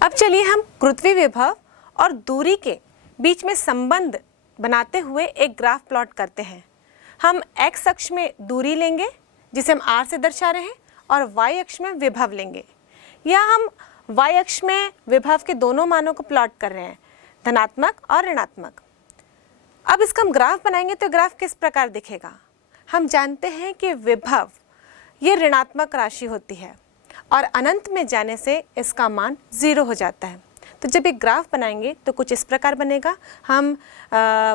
अब चलिए हम गुरुत्वीय विभव और दूरी के बीच में संबंध बनाते हुए एक ग्राफ प्लॉट करते हैं। हम x अक्ष में दूरी लेंगे जिसे हम r से दर्शा रहे हैं और y अक्ष में विभव लेंगे, या हम y अक्ष में विभव के दोनों मानों को प्लॉट कर रहे हैं, धनात्मक और ऋणात्मक। अब इसका हम ग्राफ बनाएंगे तो ग्राफ किस प्रकार दिखेगा। हम जानते हैं कि विभव ये ऋणात्मक राशि होती है और अनंत में जाने से इसका मान 0 हो जाता है। तो जब एक ग्राफ बनाएंगे तो कुछ इस प्रकार बनेगा। हम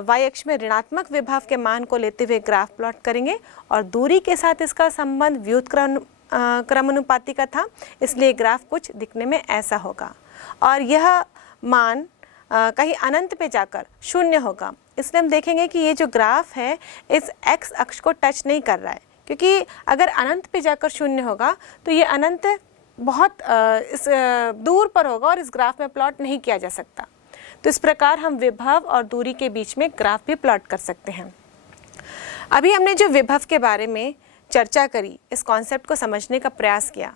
y अक्ष में ऋणात्मक विभव के मान को लेते हुए ग्राफ प्लॉट करेंगे और दूरी के साथ इसका संबंध व्युत्क्रम क्रमानुपाती का था, इसलिए ग्राफ कुछ दिखने में ऐसा होगा और यह मान कहीं अनंत पे जाकर 0 होगा। इसलिए हम देखेंगे कि ये जो ग्राफ है इस x अक्ष को टच नहीं कर रहा है, क्योंकि अगर अनंत पे जाकर 0 होगा तो ये अनंत बहुत दूर पर होगा और इस ग्राफ में प्लॉट नहीं किया जा सकता। तो इस प्रकार हम विभव और दूरी के बीच में ग्राफ भी प्लॉट कर सकते हैं। अभी हमने जो विभव के बारे में चर्चा करी, इस कॉन्सेप्ट को समझने का प्रयास किया।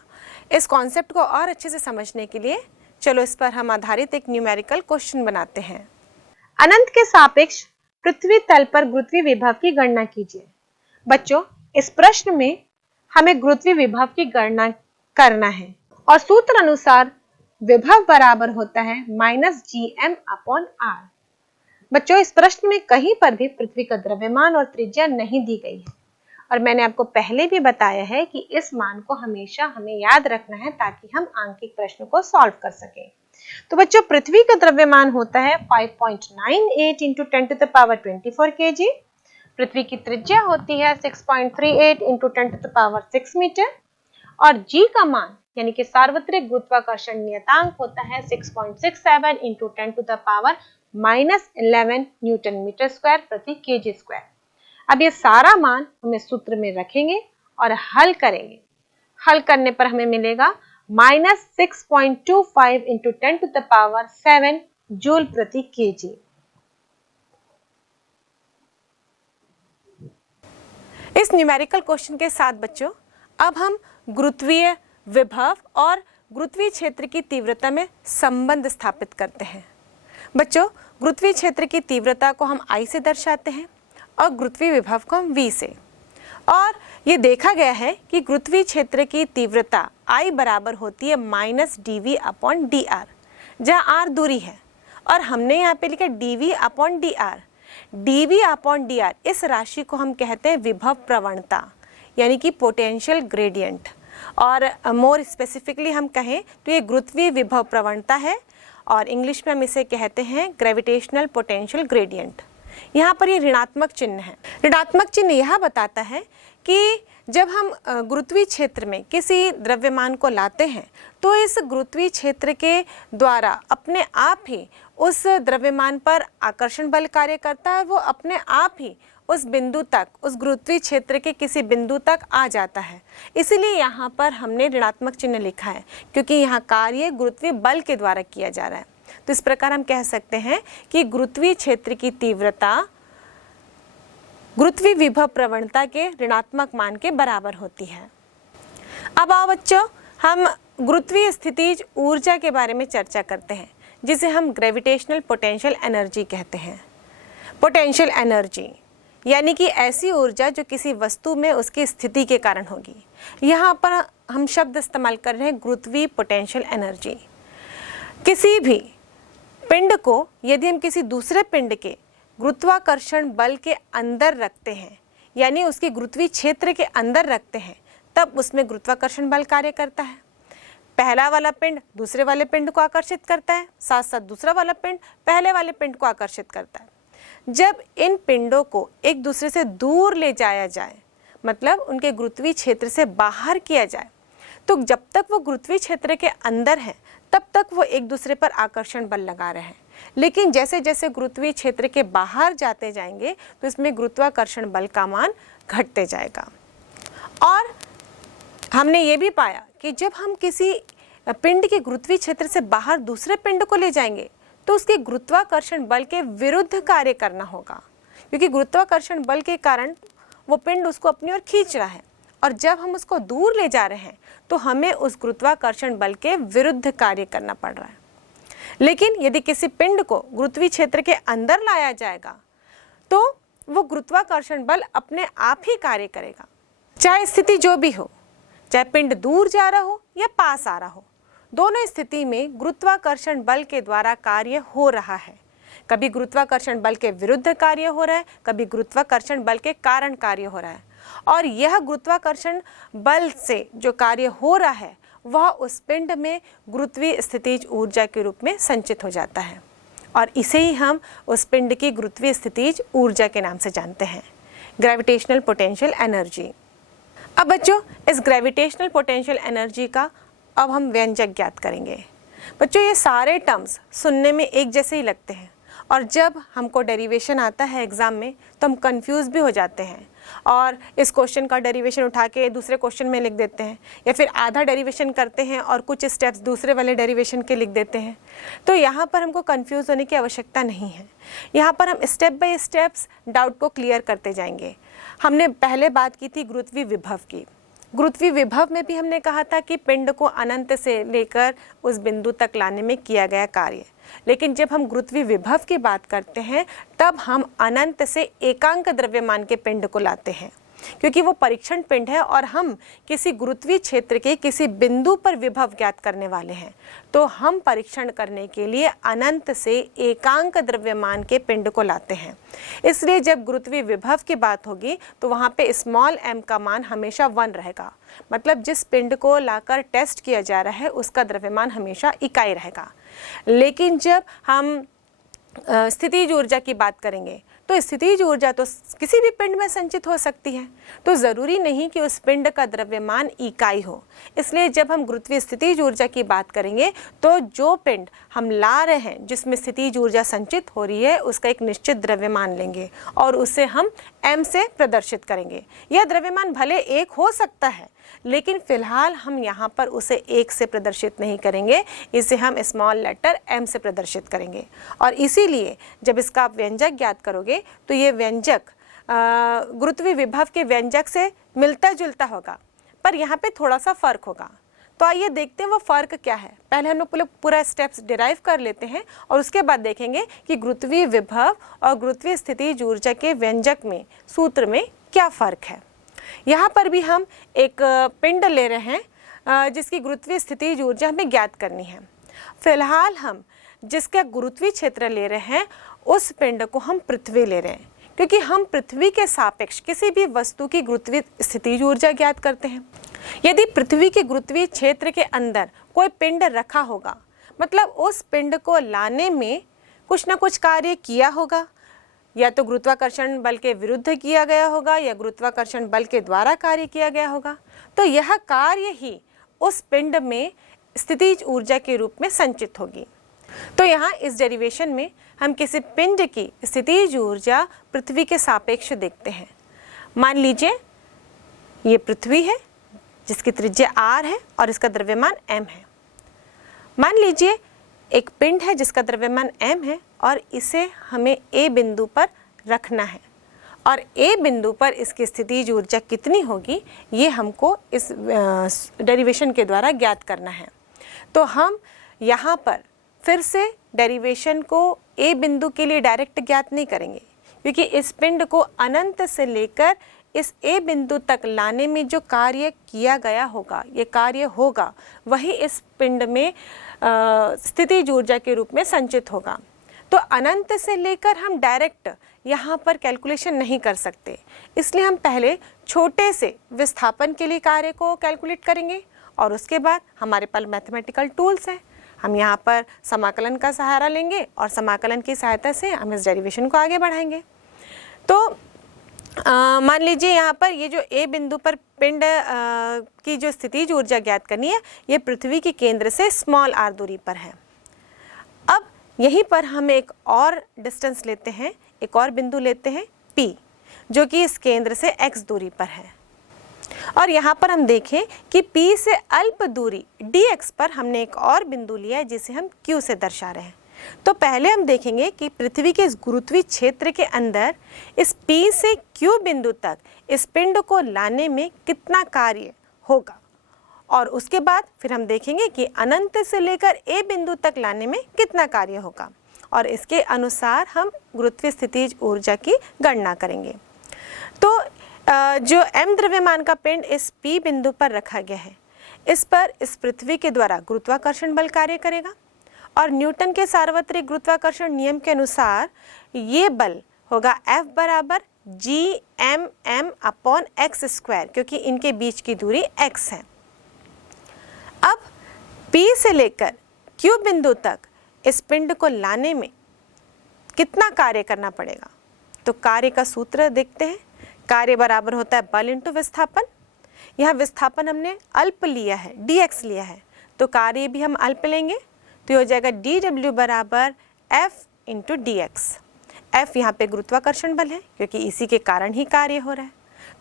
इस कॉन्सेप्ट को और अच्छे से समझने के लिए चलो इस पर हम आधारित एक न्यूमेरिकल क्वेश्चन बनाते हैं। अनंत के सापेक्ष पृथ्वी तल पर गुरुत्वीय विभव की गणना कीजिए। बच्चों, इस प्रश्न में हमें गुरुत्वीय विभव की गणना करना है और सूत्र अनुसार विभव बराबर होता है -gm/r। बच्चों, इस प्रश्न में कहीं पर भी पृथ्वी का द्रव्यमान और त्रिज्या नहीं दी गई है और मैंने आपको पहले भी बताया है कि इस मान को हमेशा हमें याद रखना है ताकि हम आंकिक प्रश्न को सॉल्व कर सकें। तो बच्चों, पृथ्वी का द्रव्यमान होता है 5.98 × 10⁻24 kg। पृथ्वी की त्रिज्या होती है 6.38 × 10⁻6 मीटर और g का मान यानी कि सार्वत्रिक गुरुत्वाकर्षण नियतांक होता है 6.67 × 10⁻11 न्यूटन मीटर स्क्वायर प्रति kg स्क्वायर। अब ये सारा मान हमें सूत्र में रखेंगे और हल करेंगे। हल करने पर हमें मिलेगा -6.25 × 10⁻7 जूल प्रति kg। इस न्यूमेरिकल क्वेश्चन के साथ बच्चों अब हम गुरुत्वीय विभव और गुरुत्वीय क्षेत्र की तीव्रता में संबंध स्थापित करते हैं। बच्चों, गुरुत्वीय क्षेत्र की तीव्रता को हम I से दर्शाते हैं और गुरुत्वीय विभव को हम V से। और ये देखा गया है कि गुरुत्वीय क्षेत्र की तीव्रता I बराबर होती है -dV/dr, जहाँ r दूरी है और हमने यहाँ पे लिखा dV/dr। dV/dr इस राशि को हम कहते हैं विभव प्रवणता यानी कि पोटेंशियल ग्रेडियंट, और मोर स्पेसिफिकली हम कहें तो ये गुरुत्वीय विभव प्रवणता है और इंग्लिश में हम इसे कहते हैं ग्रेविटेशनल पोटेंशियल ग्रेडियंट। यहाँ पर ये ऋणात्मक चिन्ह है। ऋणात्मक चिन्ह यह बताता है कि जब हम गुरुत्वीय क्षेत्र में किसी द्रव्यमान को लाते हैं तो इस गुरुत्वीय क्षेत्र के द्वारा अपने आप ही उस द्रव्यमान पर आकर्षण बल कार्य करता है। वो अपने आप ही उस बिंदु तक, उस गुरुत्वीय क्षेत्र के किसी बिंदु तक आ जाता है। इसीलिए यहाँ पर हमने ऋणात्मक चिन्ह लिखा है, क्योंकि यहाँ कार्य गुरुत्वीय बल के द्वारा किया जा रहा है। तो इस प्रकार हम कह सकते हैं कि गुरुत्वीय क्षेत्र की तीव्रता गुरुत्वीय विभव प्रवणता के ऋणात्मक मान के बराबर होती है। अब आओ बच्चों, हम गुरुत्वीय स्थितिज ऊर्जा के बारे में चर्चा करते हैं, जिसे हम ग्रेविटेशनल पोटेंशियल एनर्जी कहते हैं। पोटेंशियल एनर्जी यानी कि ऐसी ऊर्जा जो किसी वस्तु में उसकी स्थिति के कारण होगी। यहाँ पर हम शब्द इस्तेमाल कर रहे हैं गुरुत्वीय पोटेंशियल एनर्जी। किसी भी पिंड को यदि हम किसी दूसरे पिंड के गुरुत्वाकर्षण बल के अंदर रखते हैं, यानी उसके गुरुत्वीय क्षेत्र के अंदर रखते हैं, तब उसमें गुरुत्वाकर्षण बल कार्य करता है। पहला वाला पिंड दूसरे वाले पिंड को आकर्षित करता है, साथ साथ दूसरा वाला पिंड पहले वाले पिंड को आकर्षित करता है। जब इन पिंडों को एक दूसरे से दूर ले जाया जाए, मतलब उनके गुरुत्वीय क्षेत्र से बाहर किया जाए, तो जब तक वो गुरुत्वीय क्षेत्र के अंदर हैं तब तक वो एक दूसरे पर आकर्षण बल लगा रहे हैं। लेकिन जैसे जैसे गुरुत्वीय क्षेत्र के बाहर जाते जाएंगे तो इसमें गुरुत्वाकर्षण बल का मान घटते जाएगा। और हमने ये भी पाया कि जब हम किसी पिंड के गुरुत्वीय क्षेत्र से बाहर दूसरे पिंड को ले जाएंगे तो उसके गुरुत्वाकर्षण बल के विरुद्ध कार्य करना होगा, क्योंकि गुरुत्वाकर्षण बल के कारण वो पिंड उसको अपनी ओर खींच रहा है और जब हम उसको दूर ले जा रहे हैं तो हमें उस गुरुत्वाकर्षण बल के विरुद्ध कार्य करना पड़ रहा है। लेकिन यदि किसी पिंड को गुरुत्वीय क्षेत्र के अंदर लाया जाएगा तो वो गुरुत्वाकर्षण बल अपने आप ही कार्य करेगा, चाहे स्थिति जो भी हो, चाहे पिंड दूर जा रहा हो या पास आ रहा हो। दोनों स्थिति में गुरुत्वाकर्षण बल के द्वारा कार्य हो रहा है। कभी गुरुत्वाकर्षण बल के विरुद्ध कार्य हो रहा है, कभी गुरुत्वाकर्षण बल के कारण कार्य हो रहा है, और यह गुरुत्वाकर्षण बल से जो कार्य हो रहा है वह उस पिंड में गुरुत्वीय स्थितिज ऊर्जा के रूप में संचित हो जाता है, और इसे ही हम उस पिंड की गुरुत्वीय स्थितिज ऊर्जा के नाम से जानते हैं, ग्रेविटेशनल पोटेंशियल एनर्जी। अब बच्चों, इस ग्रेविटेशनल पोटेंशियल एनर्जी का अब हम व्यंजक ज्ञात करेंगे। बच्चों, ये सारे टर्म्स सुनने में एक जैसे ही लगते हैं, और जब हमको डेरिवेशन आता है एग्ज़ाम में तो हम कंफ्यूज भी हो जाते हैं और इस क्वेश्चन का डेरिवेशन उठा के दूसरे क्वेश्चन में लिख देते हैं, या फिर आधा डेरिवेशन करते हैं और कुछ स्टेप्स दूसरे वाले डेरिवेशन के लिख देते हैं। तो यहाँ पर हमको कंफ्यूज होने की आवश्यकता नहीं है। यहाँ पर हम स्टेप बाय स्टेप्स डाउट को क्लियर करते जाएंगे। हमने पहले बात की थी गुरुत्वीय विभव की। गुरुत्वीय विभव में भी हमने कहा था कि पिंड को अनंत से लेकर उस बिंदु तक लाने में किया गया कार्य, लेकिन जब हम गुरुत्वीय विभव की बात करते हैं तब हम अनंत से एकांक द्रव्यमान के पिंड को लाते हैं, क्योंकि वो परीक्षण पिंड है और हम किसी गुरुत्वीय क्षेत्र के किसी बिंदु पर विभव ज्ञात करने वाले हैं। तो हम परीक्षण करने के लिए अनंत से एकांक द्रव्यमान के पिंड को लाते हैं। इसलिए जब गुरुत्वीय विभव की बात होगी तो वहाँ पे स्मॉल m का मान हमेशा 1 रहेगा, मतलब जिस पिंड को लाकर टेस्ट किया जा रहा है उसका द्रव्यमान हमेशा इकाई रहेगा। लेकिन जब हम स्थितिज ऊर्जा की बात करेंगे तो स्थितिज ऊर्जा तो किसी भी पिंड में संचित हो सकती है, तो ज़रूरी नहीं कि उस पिंड का द्रव्यमान इकाई हो। इसलिए जब हम गुरुत्वीय स्थितिज ऊर्जा की बात करेंगे तो जो पिंड हम ला रहे हैं जिसमें स्थितिज ऊर्जा संचित हो रही है उसका एक निश्चित द्रव्यमान लेंगे और उसे हम m से प्रदर्शित करेंगे। यह द्रव्यमान भले 1 हो सकता है, लेकिन फिलहाल हम यहाँ पर उसे 1 से प्रदर्शित नहीं करेंगे, इसे हम स्मॉल लेटर m से प्रदर्शित करेंगे। और इसीलिए जब इसका आप व्यंजक ज्ञात करोगे तो ये व्यंजक गुरुत्वीय विभव के व्यंजक से मिलता जुलता होगा, पर यहाँ पे थोड़ा सा फर्क होगा। तो आइए देखते हैं वो फ़र्क क्या है। पहले हम लोग पूरा स्टेप्स डिराइव कर लेते हैं और उसके बाद देखेंगे कि गुरुत्वीय विभव और गुरुत्वीय स्थितिज ऊर्जा के व्यंजक में सूत्र में क्या फ़र्क है। यहाँ पर भी हम एक पिंड ले रहे हैं जिसकी गुरुत्वीय स्थितिज ऊर्जा हमें ज्ञात करनी है। फिलहाल हम जिसका गुरुत्वीय क्षेत्र ले रहे हैं उस पिंड को हम पृथ्वी ले रहे हैं, क्योंकि हम पृथ्वी के सापेक्ष किसी भी वस्तु की गुरुत्वीय स्थितिज ऊर्जा ज्ञात करते हैं। यदि पृथ्वी के गुरुत्वीय क्षेत्र के अंदर कोई पिंड रखा होगा, मतलब उस पिंड को लाने में कुछ ना कुछ कार्य किया होगा, या तो गुरुत्वाकर्षण बल के विरुद्ध किया गया होगा या गुरुत्वाकर्षण बल के द्वारा कार्य किया गया होगा, तो यह कार्य ही उस पिंड में स्थितिज ऊर्जा के रूप में संचित होगी। तो यहाँ इस डेरिवेशन में हम किसी पिंड की स्थितिज ऊर्जा पृथ्वी के सापेक्ष देखते हैं। मान लीजिए ये पृथ्वी है जिसकी त्रिज्या r है और इसका द्रव्यमान m है। मान लीजिए एक पिंड है जिसका द्रव्यमान m है और इसे हमें a बिंदु पर रखना है, और a बिंदु पर इसकी स्थितिज ऊर्जा कितनी होगी ये हमको इस डेरिवेशन के द्वारा ज्ञात करना है। तो हम यहाँ पर फिर से डेरिवेशन को a बिंदु के लिए डायरेक्ट ज्ञात नहीं करेंगे, क्योंकि इस पिंड को अनंत से लेकर इस a बिंदु तक लाने में जो कार्य किया गया होगा, ये कार्य होगा वही इस पिंड में स्थितिज ऊर्जा के रूप में संचित होगा। तो अनंत से लेकर हम डायरेक्ट यहाँ पर कैलकुलेशन नहीं कर सकते, इसलिए हम पहले छोटे से विस्थापन के लिए कार्य को कैलकुलेट करेंगे और उसके बाद हमारे पास मैथमेटिकल टूल्स हैं, हम यहाँ पर समाकलन का सहारा लेंगे और समाकलन की सहायता से हम इस डेरिवेशन को आगे बढ़ाएंगे। तो मान लीजिए यहाँ पर ये जो a बिंदु पर पिंड की जो स्थितिज ऊर्जा ज्ञात करनी है ये पृथ्वी के केंद्र से स्मॉल r दूरी पर है। अब यहीं पर हम एक और डिस्टेंस लेते हैं, एक और बिंदु लेते हैं P, जो कि इस केंद्र से x दूरी पर है, और यहाँ पर हम देखें कि P से अल्प दूरी dx पर हमने एक और बिंदु लिया है जिसे हम Q से दर्शा रहे हैं। तो पहले हम देखेंगे कि पृथ्वी के इस गुरुत्वीय क्षेत्र के अंदर इस P से Q बिंदु तक इस पिंड को लाने में कितना कार्य होगा, और उसके बाद फिर हम देखेंगे कि अनंत से लेकर ए बिंदु तक लाने में कितना कार्य होगा और इसके अनुसार हम गुरुत्वीय स्थितिज ऊर्जा की गणना करेंगे। तो जो m द्रव्यमान का पिंड इस P बिंदु पर रखा गया है, इस पर इस पृथ्वी के द्वारा गुरुत्वाकर्षण बल कार्य करेगा और न्यूटन के सार्वत्रिक गुरुत्वाकर्षण नियम के अनुसार ये बल होगा F बराबर Gmm अपॉन x स्क्वायर, क्योंकि इनके बीच की दूरी x है। अब P से लेकर Q बिंदु तक इस पिंड को लाने में कितना कार्य करना पड़ेगा, तो कार्य का सूत्र देखते हैं। कार्य बराबर होता है बल इंटू विस्थापन। यहाँ विस्थापन हमने अल्प लिया है, dx लिया है, तो कार्य भी हम अल्प लेंगे, तो ये हो जाएगा dw बराबर f इंटू dx। f यहाँ पे गुरुत्वाकर्षण बल है क्योंकि इसी के कारण ही कार्य हो रहा है,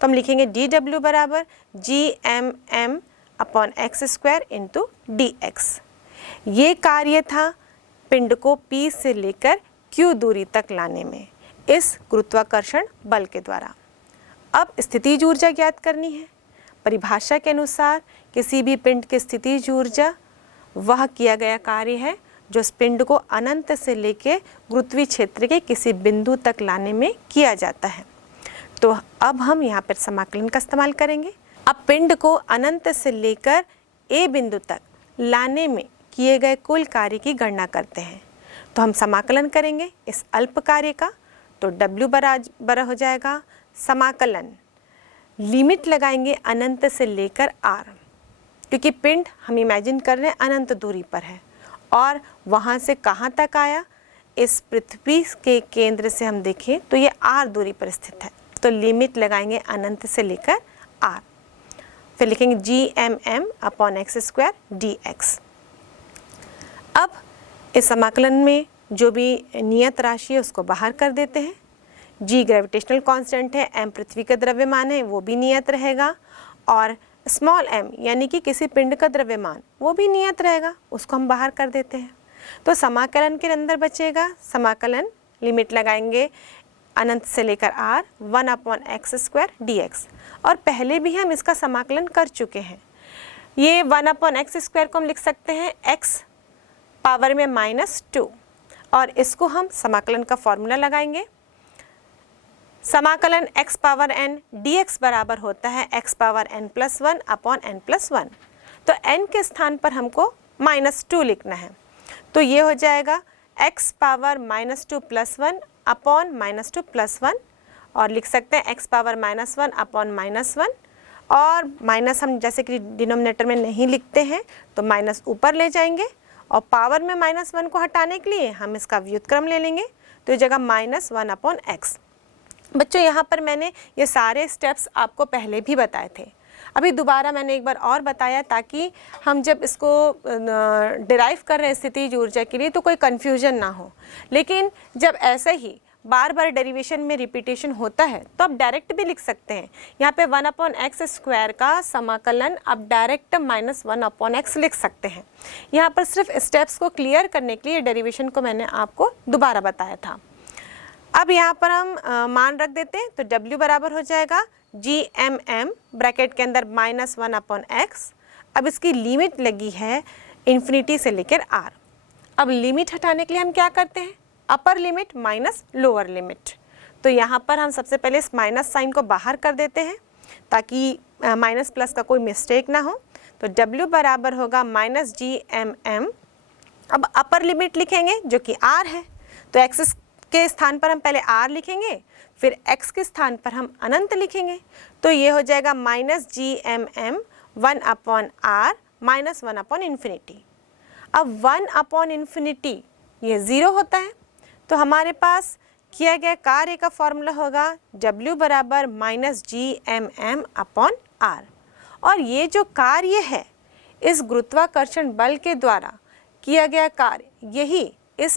तो हम लिखेंगे dw बराबर gmm upon x square into dx। ये कार्य था पिंड को P से लेकर Q दूरी तक लाने में इस गुरुत्वाकर्षण बल के द्वारा। अब स्थितिज ऊर्जा ज्ञात करनी है। परिभाषा के अनुसार किसी भी पिंड की स्थितिज ऊर्जा वह किया गया कार्य है जो इस पिंड को अनंत से लेकर गुरुत्वीय क्षेत्र के किसी बिंदु तक लाने में किया जाता है। तो अब हम यहाँ पर समाकलन का इस्तेमाल करेंगे। अब पिंड को अनंत से लेकर ए बिंदु तक लाने में किए गए कुल कार्य की गणना करते हैं। तो हम समाकलन करेंगे इस अल्प कार्य का, तो W बराबर हो जाएगा समाकलन, लिमिट लगाएंगे अनंत से लेकर r, क्योंकि पिंड हम इमेजिन कर रहे हैं अनंत दूरी पर है और वहाँ से कहाँ तक आया, इस पृथ्वी के केंद्र से हम देखें तो ये r दूरी पर स्थित है, तो लिमिट लगाएंगे अनंत से लेकर r। फिर लिखेंगे gmm upon x square dx। अब इस समाकलन में जो भी नियत राशि है उसको बाहर कर देते हैं। g ग्रेविटेशनल कांस्टेंट है, m पृथ्वी का द्रव्यमान है, वो भी नियत रहेगा, और स्मॉल m यानी कि किसी पिंड का द्रव्यमान वो भी नियत रहेगा, उसको हम बाहर कर देते हैं। तो समाकलन के अंदर बचेगा समाकलन, लिमिट लगाएंगे अनंत से लेकर r 1 upon x square dx, और पहले भी हम इसका समाकलन कर चुके हैं। ये 1 अपॉन x स्क्वायर को हम लिख सकते हैं x पावर में -2, और इसको हम समाकलन का फॉर्मूला लगाएंगे। समाकलन x पावर n dx बराबर होता है x power n+1 upon n+1। तो n के स्थान पर हमको -2 लिखना है, तो ये हो जाएगा x पावर -2 + 1 अपॉन -2 + 1, और लिख सकते हैं x पावर -1 अपॉन -1, और माइनस हम जैसे कि डिनोमिनेटर में नहीं लिखते हैं तो माइनस ऊपर ले जाएंगे, और पावर में -1 को हटाने के लिए हम इसका व्युत्क्रम ले लेंगे, तो ये जगह -1 अपॉन x। बच्चों यहाँ पर मैंने ये सारे स्टेप्स आपको पहले भी बताए थे, अभी दोबारा मैंने एक बार और बताया ताकि हम जब इसको डिराइव कर रहे हैं स्थितिज ऊर्जा के लिए तो कोई कन्फ्यूजन ना हो। लेकिन जब ऐसे ही बार बार डेरिवेशन में रिपीटेशन होता है तो आप डायरेक्ट भी लिख सकते हैं। यहाँ पे 1 अपॉन एक्स स्क्वायर का समाकलन आप डायरेक्ट -1 अपॉन एक्स लिख सकते हैं। यहाँ पर सिर्फ स्टेप्स को क्लियर करने के लिए डेरिवेशन को मैंने आपको दोबारा बताया था। अब यहाँ पर हम मान रख देते हैं, तो W बराबर हो जाएगा GMM ब्रैकेट के अंदर -1 अपॉन एक्स। अब इसकी लिमिट लगी है इन्फिनिटी से लेकर R। अब लिमिट हटाने के लिए हम क्या करते हैं, upper limit minus lower limit. तो यहाँ पर हम सबसे पहले इस माइनस साइन को बाहर कर देते हैं ताकि माइनस प्लस का कोई मिस्टेक ना हो। तो W बराबर होगा -GMM। अब अपर लिमिट लिखेंगे जो कि R है, तो एक्स के स्थान पर हम पहले R लिखेंगे, फिर x के स्थान पर हम अनंत लिखेंगे, तो ये हो जाएगा -GMM 1 upon R -1 upon infinity. अब 1 अपॉन इन्फिनिटी ये 0 होता है, तो हमारे पास किया गया कार्य का फॉर्मूला होगा W बराबर -GMM अपॉन R। और ये जो कार्य है इस गुरुत्वाकर्षण बल के द्वारा किया गया कार्य, यही इस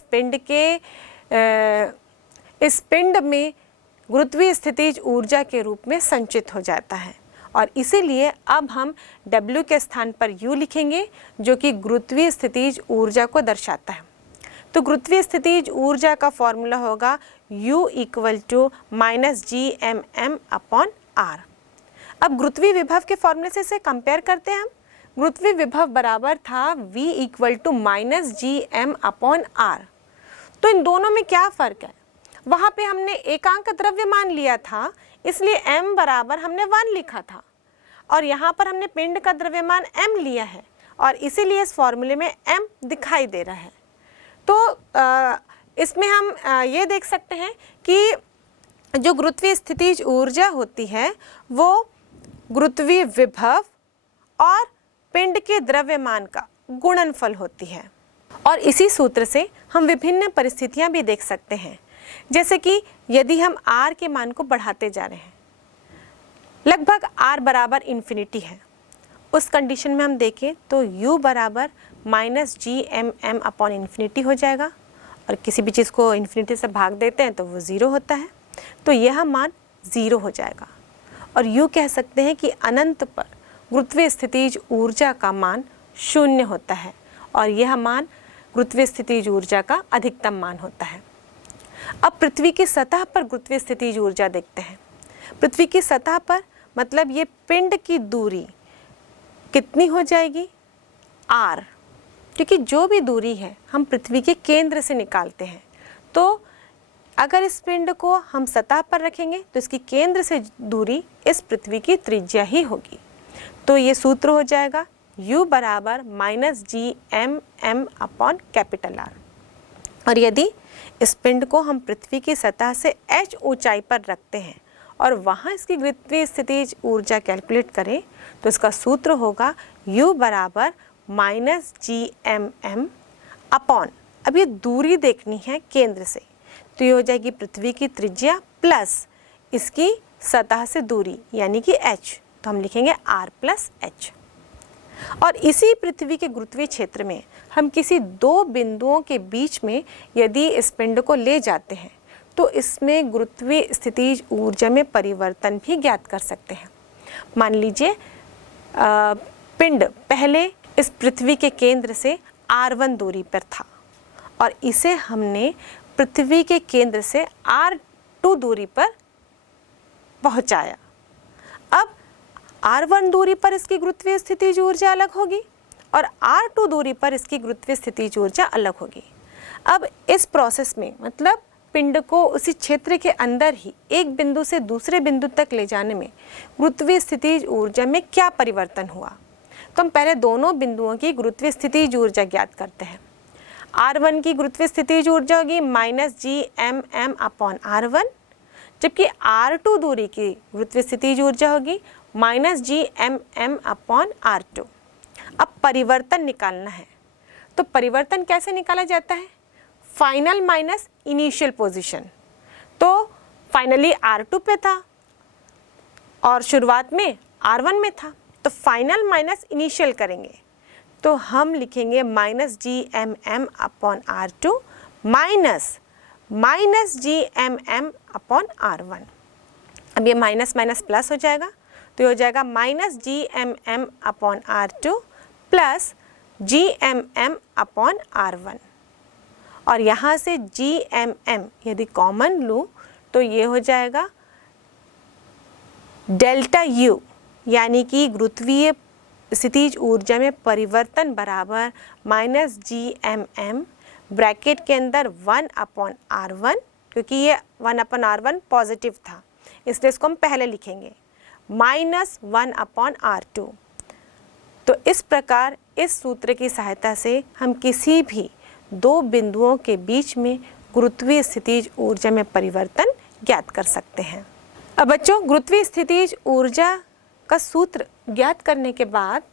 पिंड में गुरुत्वीय स्थितिज ऊर्जा के रूप में संचित हो जाता है। और इसीलिए अब हम W के स्थान पर U लिखेंगे जो कि गुरुत्वीय स्थितिज ऊर्जा को दर्शाता है। तो गुरुत्वीय स्थितिज ऊर्जा का फॉर्मूला होगा U = -GMM अपॉन R। अब गुरुत्वीय विभव के फॉर्मूले से इसे कंपेयर करते हैं हम। गुरुत्वीय विभव बराबर था V equal to minus G M upon R. तो इन दोनों में क्या फ़र्क है? वहाँ पे हमने एकांक द्रव्यमान लिया था, इसलिए m बराबर हमने 1 लिखा था, और यहाँ पर हमने पिंड का द्रव्यमान m लिया है, और इसीलिए इस फॉर्मूले में m दिखाई दे रहा है। तो इसमें हम ये देख सकते हैं कि जो गुरुत्वीय स्थितिज ऊर्जा होती है वो गुरुत्वीय विभव और पिंड के द्रव्यमान का गुणनफल होती है। और इसी सूत्र से हम विभिन्न परिस्थितियां भी देख सकते हैं, जैसे कि यदि हम r के मान को बढ़ाते जा रहे हैं, लगभग r बराबर इन्फिनिटी है, उस कंडीशन में हम देखें तो u बराबर minus G M M upon infinity हो जाएगा, और किसी भी चीज़ को इन्फिनिटी से भाग देते हैं तो वो ज़ीरो होता है, तो यह मान ज़ीरो हो जाएगा। और यूँ कह सकते हैं कि अनंत पर गुरुत्वीय स्थितिज ऊर्जा का मान शून्य होता है, और यह मान गुरुत्वीय स्थितिज ऊर्जा का अधिकतम मान होता है। अब पृथ्वी की सतह पर गुरुत्वीय स्थितिज ऊर्जा देखते हैं। पृथ्वी की सतह पर मतलब ये पिंड की दूरी कितनी हो जाएगी? r, क्योंकि जो भी दूरी है हम पृथ्वी के केंद्र से निकालते हैं, तो अगर इस पिंड को हम सतह पर रखेंगे तो इसकी केंद्र से दूरी इस पृथ्वी की त्रिज्या ही होगी। तो ये सूत्र हो जाएगा u बराबर minus G M M upon capital R। और यदि इस पिंड को हम पृथ्वी की सतह से h ऊंचाई पर रखते हैं और वहाँ इसकी गुरुत्वीय स्थितिज ऊर्जा कैलकुलेट करें तो इसका सूत्र होगा u बराबर minus G M M upon, अब ये दूरी देखनी है केंद्र से, तो ये हो जाएगी पृथ्वी की त्रिज्या प्लस इसकी सतह से दूरी यानी कि h, तो हम लिखेंगे r प्लस h। और इसी पृथ्वी के गुरुत्वीय क्षेत्र में हम किसी दो बिंदुओं के बीच में यदि इस पिंड को ले जाते हैं तो इसमें गुरुत्वीय स्थितिज ऊर्जा में परिवर्तन भी ज्ञात कर सकते हैं। मान लीजिए पिंड पहले इस पृथ्वी के केंद्र से r1 दूरी पर था और इसे हमने पृथ्वी के केंद्र से r2 दूरी पर पहुंचाया। अब r1 दूरी पर इसकी गुरुत्वीय स्थितिज ऊर्जा अलग होगी और r2 दूरी पर इसकी गुरुत्वीय स्थितिज ऊर्जा अलग होगी। अब इस प्रोसेस में मतलब पिंड को उसी क्षेत्र के अंदर ही एक बिंदु से दूसरे बिंदु तक ले जाने में गुरुत्वीय स्थितिज ऊर्जा में क्या परिवर्तन हुआ, तो हम पहले दोनों बिंदुओं की गुरुत्वीय स्थितिज ऊर्जा ज्ञात करते हैं। r1 की गुरुत्वीय स्थितिज ऊर्जा होगी minus G M M upon r1, जबकि r2 दूरी की गुरुत्वीय स्थितिज ऊर्जा होगी minus G M M upon r2। अब परिवर्तन निकालना है, तो परिवर्तन कैसे निकाला जाता है? Final minus initial position. तो फाइनली r2 पे था और शुरुआत में r1 में था, तो फाइनल माइनस इनिशियल करेंगे तो हम लिखेंगे minus G M M upon r2 minus minus G M M upon r1। अब ये माइनस माइनस प्लस हो जाएगा, तो ये हो जाएगा minus G M M upon r2 plus G M M upon r1। और यहाँ से जी एम एम यदि कॉमन लूँ तो ये हो जाएगा डेल्टा U, यानी कि गुरुत्वीय स्थितिज ऊर्जा में परिवर्तन बराबर minus G M M bracket के अंदर 1 अपॉन r1, क्योंकि ये 1 अपॉन r1 पॉजिटिव था इसलिए इसको हम पहले लिखेंगे, माइनस 1 अपॉन r2। तो इस प्रकार इस सूत्र की सहायता से हम किसी भी दो बिंदुओं के बीच में गुरुत्वीय स्थितिज ऊर्जा में परिवर्तन ज्ञात कर सकते हैं। अब बच्चों, गुरुत्वीय स्थितिज ऊर्जा का सूत्र ज्ञात करने के बाद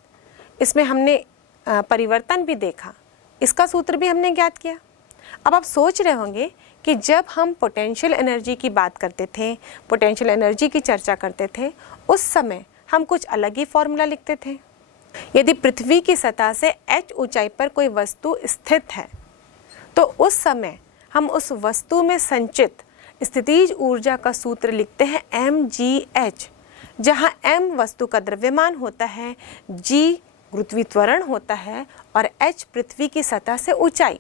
इसमें हमने परिवर्तन भी देखा, इसका सूत्र भी हमने ज्ञात किया। अब आप सोच रहे होंगे कि जब हम पोटेंशियल एनर्जी की बात करते थे, पोटेंशियल एनर्जी की चर्चा करते थे, उस समय हम कुछ अलग ही फॉर्मूला लिखते थे। यदि पृथ्वी की सतह से h ऊंचाई पर कोई वस्तु स्थित है तो उस समय हम उस वस्तु में संचित स्थितिज ऊर्जा का सूत्र लिखते हैं mgh, जहाँ m वस्तु का द्रव्यमान होता है, g गुरुत्वीय त्वरण होता है और h पृथ्वी की सतह से ऊंचाई।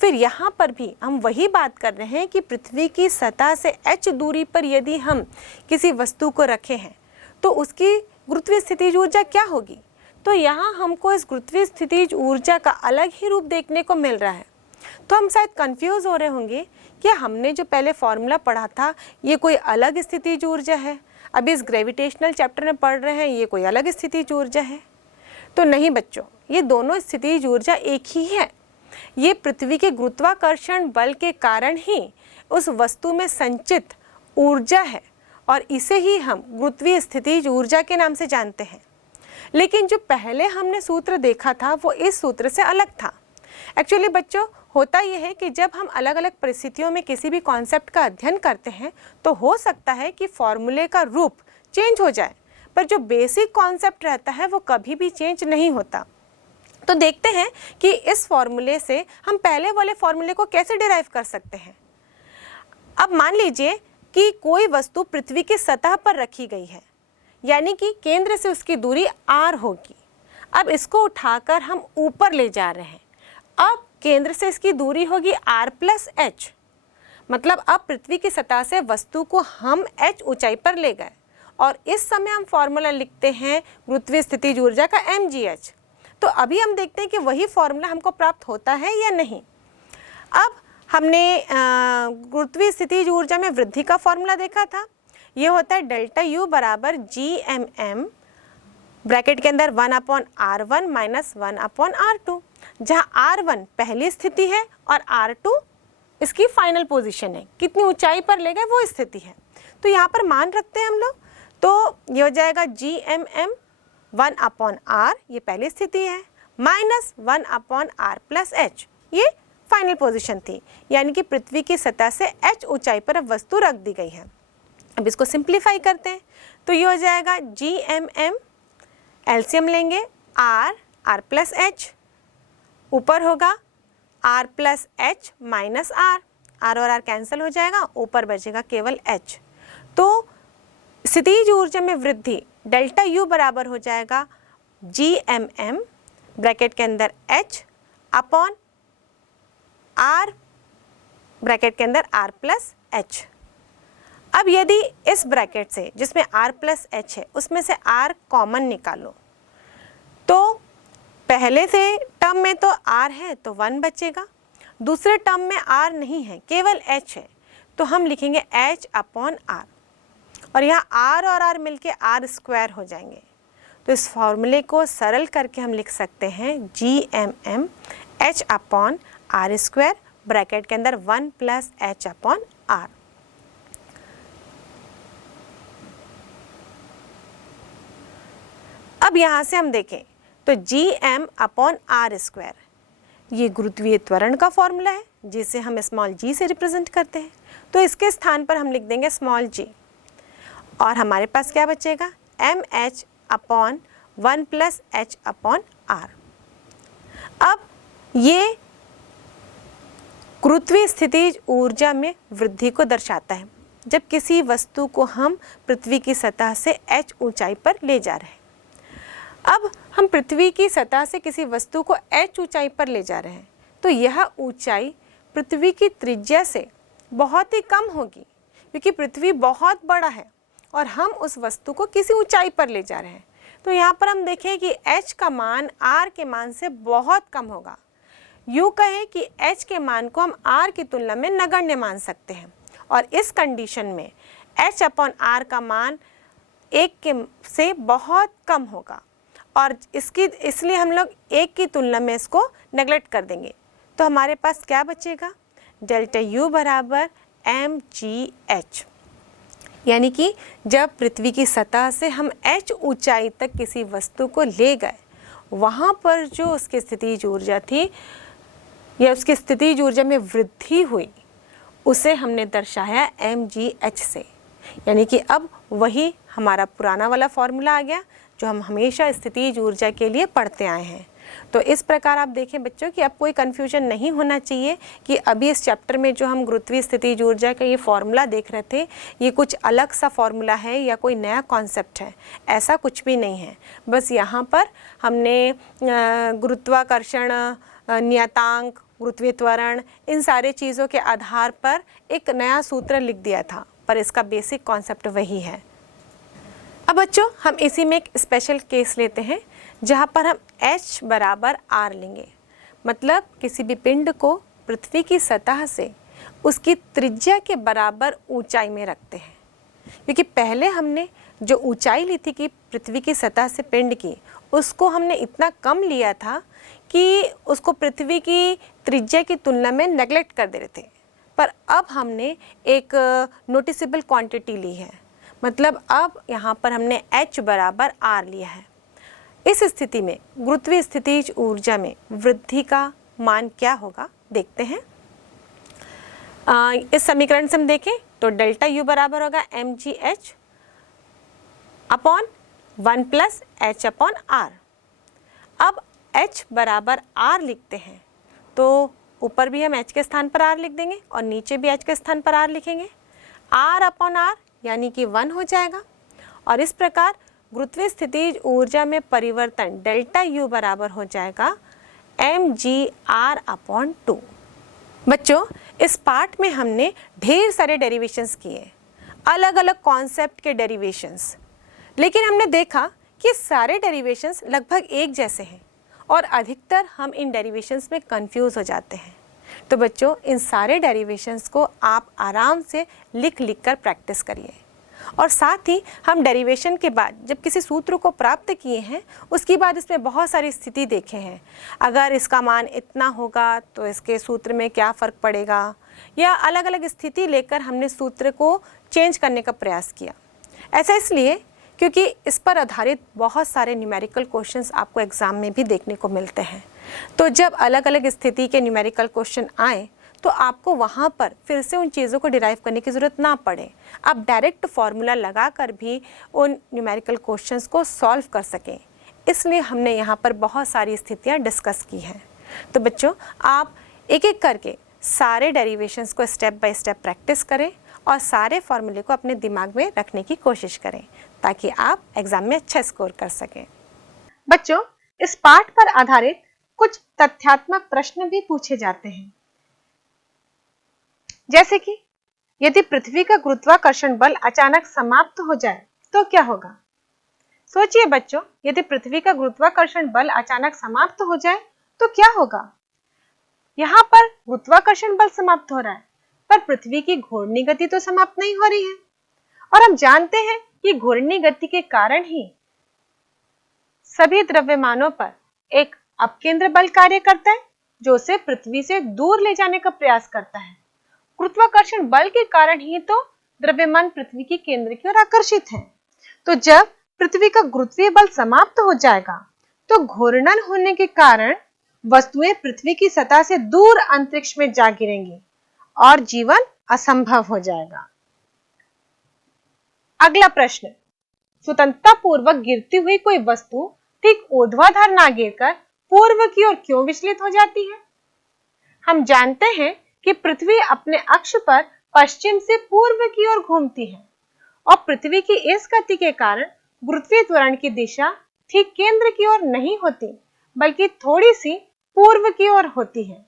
फिर यहाँ पर भी हम वही बात कर रहे हैं कि पृथ्वी की सतह से h दूरी पर यदि हम किसी वस्तु को रखे हैं तो उसकी गुरुत्वीय स्थितिज ऊर्जा क्या होगी, तो यहाँ हमको इस गुरुत्वीय स्थितिज ऊर्जा का अलग ही रूप देखने को मिल रहा है। तो हम शायद कंफ्यूज हो रहे होंगे कि हमने जो पहले फॉर्मूला पढ़ा था ये कोई अलग स्थितिज ऊर्जा है, अभी इस ग्रेविटेशनल चैप्टर में पढ़ रहे हैं ये कोई अलग स्थितिज ऊर्जा है। तो नहीं बच्चों, ये दोनों स्थितिज ऊर्जा एक ही है। ये पृथ्वी के गुरुत्वाकर्षण बल के कारण ही उस वस्तु में संचित ऊर्जा है और इसे ही हम गुरुत्वीय स्थितिज ऊर्जा के नाम से जानते हैं। लेकिन जो पहले हमने सूत्र देखा था वो इस सूत्र से अलग था। एक्चुअली बच्चों, होता यह है कि जब हम अलग अलग परिस्थितियों में किसी भी कॉन्सेप्ट का अध्ययन करते हैं तो हो सकता है कि फॉर्मूले का रूप चेंज हो जाए, पर जो बेसिक कॉन्सेप्ट रहता है वो कभी भी चेंज नहीं होता। तो देखते हैं कि इस फॉर्मूले से हम पहले वाले फॉर्मूले को कैसे डिराइव कर सकते हैं। अब मान लीजिए कि कोई वस्तु पृथ्वी की सतह पर रखी गई है, यानी कि केंद्र से उसकी दूरी r होगी। अब इसको उठाकर हम ऊपर ले जा रहे हैं। अब केंद्र से इसकी दूरी होगी r + h, मतलब अब पृथ्वी की सतह से वस्तु को हम h ऊंचाई पर ले गए और इस समय हम फॉर्मूला लिखते हैं गुरुत्वीय स्थितिज ऊर्जा का mgh। तो अभी हम देखते हैं कि वही फॉर्मूला हमको प्राप्त होता है या नहीं। अब हमने गुरुत्वीय स्थितिज ऊर्जा में वृद्धि का फॉर्मूला देखा था। ये होता है डेल्टा U बराबर GMM ब्रैकेट के अंदर 1/r1 माइनस 1/r2, जहाँ r1 पहली स्थिति है और r2 इसकी फाइनल पोजीशन है, कितनी ऊंचाई पर ले गए वो स्थिति है। तो यहाँ पर मान रखते हैं हम लोग, तो ये हो जाएगा GMM 1/r, ये पहली स्थिति है, माइनस 1/r + h, ये फाइनल पोजीशन थी, यानी कि पृथ्वी की सतह से h ऊंचाई पर अब वस्तु रख दी गई है। अब इसको सिंप्लीफाई करते हैं तो ये हो जाएगा GMM, एलसीएम लेंगे r + h, ऊपर होगा r + h माइनस r और r कैंसिल हो जाएगा, ऊपर बचेगा केवल h। तो स्थितिज ऊर्जा में वृद्धि डेल्टा U बराबर हो जाएगा GMM ब्रैकेट के अंदर h अपॉन r ब्रैकेट के अंदर r + h। अब यदि इस ब्रैकेट से जिसमें r + h है उसमें से r कॉमन निकालो तो पहले से टर्म में तो r है तो 1 बचेगा, दूसरे टर्म में r नहीं है केवल h है, तो हम लिखेंगे h/r और यहाँ r और r मिलके r² हो जाएंगे। तो इस फॉर्मूले को सरल करके हम लिख सकते हैं GMM h/r² ब्रैकेट के अंदर 1 + h/r। अब यहाँ से हम देखें तो Gm/r² ये गुरुत्वीय त्वरण का फॉर्मूला है जिसे हम स्मॉल g से रिप्रेजेंट करते हैं, तो इसके स्थान पर हम लिख देंगे स्मॉल g और हमारे पास क्या बचेगा mh/1 + h/r। अब ये गुरुत्वीय स्थितिज ऊर्जा में वृद्धि को दर्शाता है जब किसी वस्तु को हम पृथ्वी की सतह से h ऊंचाई पर ले जा रहे हैं। अब हम पृथ्वी की सतह से किसी वस्तु को h ऊंचाई पर ले जा रहे हैं तो यह ऊंचाई पृथ्वी की त्रिज्या से बहुत ही कम होगी, क्योंकि पृथ्वी बहुत बड़ा है और हम उस वस्तु को किसी ऊंचाई पर ले जा रहे हैं। तो यहाँ पर हम देखें कि h का मान r के मान से बहुत कम होगा। यूँ कहें कि h के मान को हम r की तुलना में नगण्य मान सकते हैं और इस कंडीशन में h/r का मान 1 के से बहुत कम होगा और इसलिए हम लोग 1 की तुलना में इसको नेगलेक्ट कर देंगे। तो हमारे पास क्या बचेगा डेल्टा U बराबर mgh, यानी कि जब पृथ्वी की सतह से हम h ऊंचाई तक किसी वस्तु को ले गए वहाँ पर जो उसकी स्थितिज ऊर्जा थी या उसकी स्थितिज ऊर्जा में वृद्धि हुई उसे हमने दर्शाया mgh से, यानी कि अब वही हमारा पुराना वाला फॉर्मूला आ गया जो हम हमेशा स्थितिज ऊर्जा के लिए पढ़ते आए हैं। तो इस प्रकार आप देखें बच्चों कि अब कोई कन्फ्यूजन नहीं होना चाहिए कि अभी इस चैप्टर में जो हम गुरुत्वीय स्थितिज ऊर्जा का ये फॉर्मूला देख रहे थे ये कुछ अलग सा फॉर्मूला है या कोई नया कॉन्सेप्ट है, ऐसा कुछ भी नहीं है। बस यहाँ पर हमने गुरुत्वाकर्षण, नियतांक, गुरुत्वीय त्वरण, इन सारे चीज़ों के आधार पर एक नया सूत्र लिख दिया था, पर इसका बेसिक कॉन्सेप्ट वही है। अब बच्चों हम इसी में एक स्पेशल केस लेते हैं जहाँ पर हम h बराबर r लेंगे। मतलब किसी भी पिंड को पृथ्वी की सतह से उसकी त्रिज्या के बराबर ऊंचाई में रखते हैं, क्योंकि पहले हमने जो ऊंचाई ली थी कि पृथ्वी की सतह से पिंड की, उसको हमने इतना कम लिया था कि उसको पृथ्वी की त्रिज्या की तुलना में नेगलेक्ट कर दे रहे थे। पर अब हमने एक नोटिसेबल क्वांटिटी ली है, मतलब अब यहाँ पर हमने h बराबर r लिया है। इस स्थिति में गुरुत्वीय स्थितिज ऊर्जा में वृद्धि का मान क्या होगा देखते हैं। इस समीकरण से हम देखें तो डेल्टा U बराबर होगा mgh upon 1 plus h upon r। अब h बराबर r लिखते हैं तो ऊपर भी हम h के स्थान पर r लिख देंगे और नीचे भी h के स्थान पर r लिखेंगे। r अपॉन r यानी कि 1 हो जाएगा और इस प्रकार गुरुत्वीय स्थितिज ऊर्जा में परिवर्तन डेल्टा U बराबर हो जाएगा mgr अपॉन 2। बच्चों, इस पार्ट में हमने ढेर सारे डेरिवेशंस किए, अलग अलग कॉन्सेप्ट के डेरिवेशंस, लेकिन हमने देखा कि सारे डेरिवेशंस लगभग एक जैसे हैं और अधिकतर हम इन डेरिवेशंस में कंफ्यूज हो जाते हैं। तो बच्चों, इन सारे डेरिवेशंस को आप आराम से लिख कर प्रैक्टिस करिए और साथ ही हम डेरिवेशन के बाद जब किसी सूत्र को प्राप्त किए हैं उसके बाद इसमें बहुत सारी स्थिति देखे हैं। अगर इसका मान इतना होगा तो इसके सूत्र में क्या फ़र्क पड़ेगा, या अलग अलग स्थिति लेकर हमने सूत्र को चेंज करने का प्रयास किया। ऐसा इसलिए क्योंकि इस पर आधारित बहुत सारे न्यूमेरिकल क्वेश्चंस आपको एग्ज़ाम में भी देखने को मिलते हैं। तो जब अलग अलग स्थिति के न्यूमेरिकल क्वेश्चन आए तो आपको वहाँ पर फिर से उन चीज़ों को डिराइव करने की ज़रूरत ना पड़े, आप डायरेक्ट फार्मूला लगा कर भी उन न्यूमेरिकल क्वेश्चंस को सॉल्व कर सकें। इसलिए हमने यहाँ पर बहुत सारी स्थितियाँ डिस्कस की हैं। तो बच्चों, आप एक एक करके सारे डेरिवेशंस को स्टेप बाय स्टेप प्रैक्टिस करें और सारे फार्मूले को अपने दिमाग में रखने की कोशिश करें ताकि आप एग्ज़ाम में अच्छा स्कोर कर सकें। बच्चों, इस पाठ पर आधारित कुछ तथ्यात्मक प्रश्न भी पूछे जाते हैं, जैसे कि यदि पृथ्वी का गुरुत्वाकर्षण बल अचानक समाप्त हो जाए तो क्या होगा। सोचिए बच्चों, यदि पृथ्वी का गुरुत्वाकर्षण बल अचानक समाप्त हो जाए तो क्या होगा। यहाँ पर गुरुत्वाकर्षण बल समाप्त हो रहा है, पर पृथ्वी की घूर्णी गति तो समाप्त नहीं हो रही है और हम जानते हैं कि घूर्णी गति के कारण ही सभी द्रव्यमानों पर एक अपकेंद्र बल कार्य करता है जो उसे पृथ्वी से दूर ले जाने का प्रयास करता है। गुरुत्वाकर्षण बल के कारण ही तो द्रव्यमान पृथ्वी के केंद्र की ओर आकर्षित है। तो जब पृथ्वी का गुरुत्वीय बल समाप्त हो जाएगा तो घूर्णन होने के कारण वस्तुएं पृथ्वी की सतह से दूर अंतरिक्ष में जा गिरेंगी और जीवन असंभव हो जाएगा। अगला प्रश्न, स्वतंत्रता पूर्वक गिरती हुई कोई वस्तु ठीक ऊर्ध्वाधर ना गिरकर पूर्व की ओर क्यों विचलित हो जाती है। हम जानते हैं कि पृथ्वी अपने अक्ष पर पश्चिम से पूर्व की ओर घूमती है और पृथ्वी की इस गति के कारण गुरुत्वीय त्वरण की दिशा ठीक केंद्र की ओर नहीं होती बल्कि थोड़ी सी पूर्व की ओर होती है।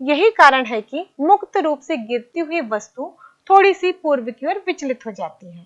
यही कारण है कि मुक्त रूप से गिरती हुई वस्तु थोड़ी सी पूर्व की ओर विचलित हो जाती है।